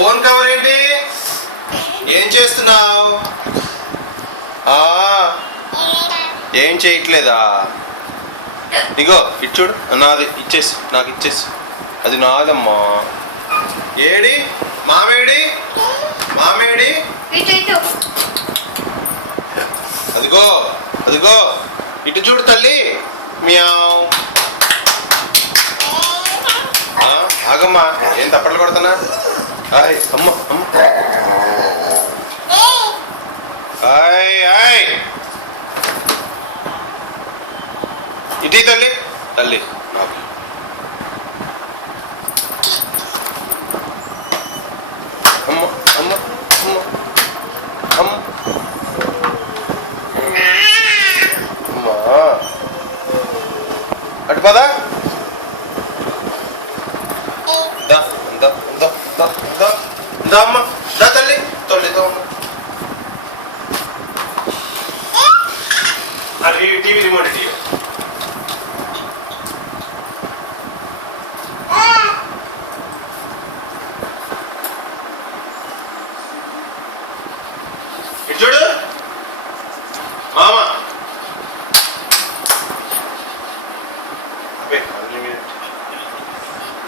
Phone cover ఏంటి? ఏం చేస్తున్నావు? ఏం చేయట్లేదా? ఇగో ఇటు చూడు, నాది ఇచ్చేసి, నాకు ఇచ్చేసి. అది నాదమ్మా. ఏడి మామేడి? మామేడి? అదిగో అదిగో ఇటు చూడు తల్లి. మియావ్. ఆగమ్మా, ఏం తప్పట్లు కొడుతున్నా? ఆయ్ అమ్మ అమ్మ. ఆయ్ ఆయ్. ఇటీ తల్లి, తల్లి నాకు. అమ్మ అమ్మ అమ్మ అమ్మ. అమ్మా అటు పదా. అమ్మ దా తల్లి, తొలితో అది టీవీ రిమోట్.